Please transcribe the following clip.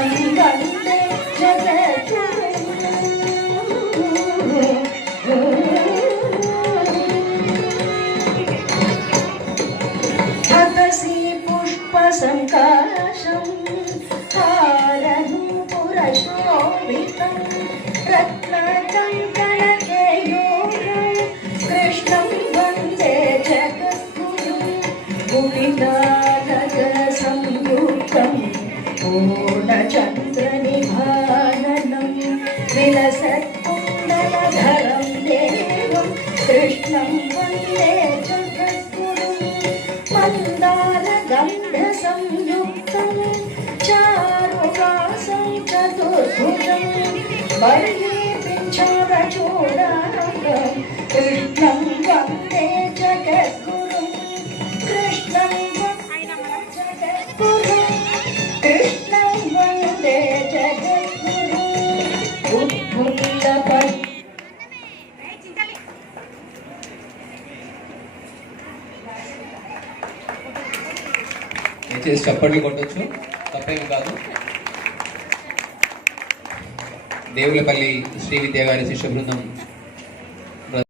linda. पूर्णचन्द्रनिभाननं विलसत्कुण्डलधरं देवं कृष्णं वन्दे जगद्गुरुं मन्दारगन्धसंयुक्तं चारुवासं चतुर्भुजं वर्णे पिञ्चारचूडारं कृष्णं वन्दे जगद्गुरुं कृष्णं वन्दे जगद्गुरुं దయచేసి చప్పట్లు కొట్టొచ్చు. తప్పేమి కాదు. దేవులపల్లి శ్రీ విద్యా గారి శిష్య బృందం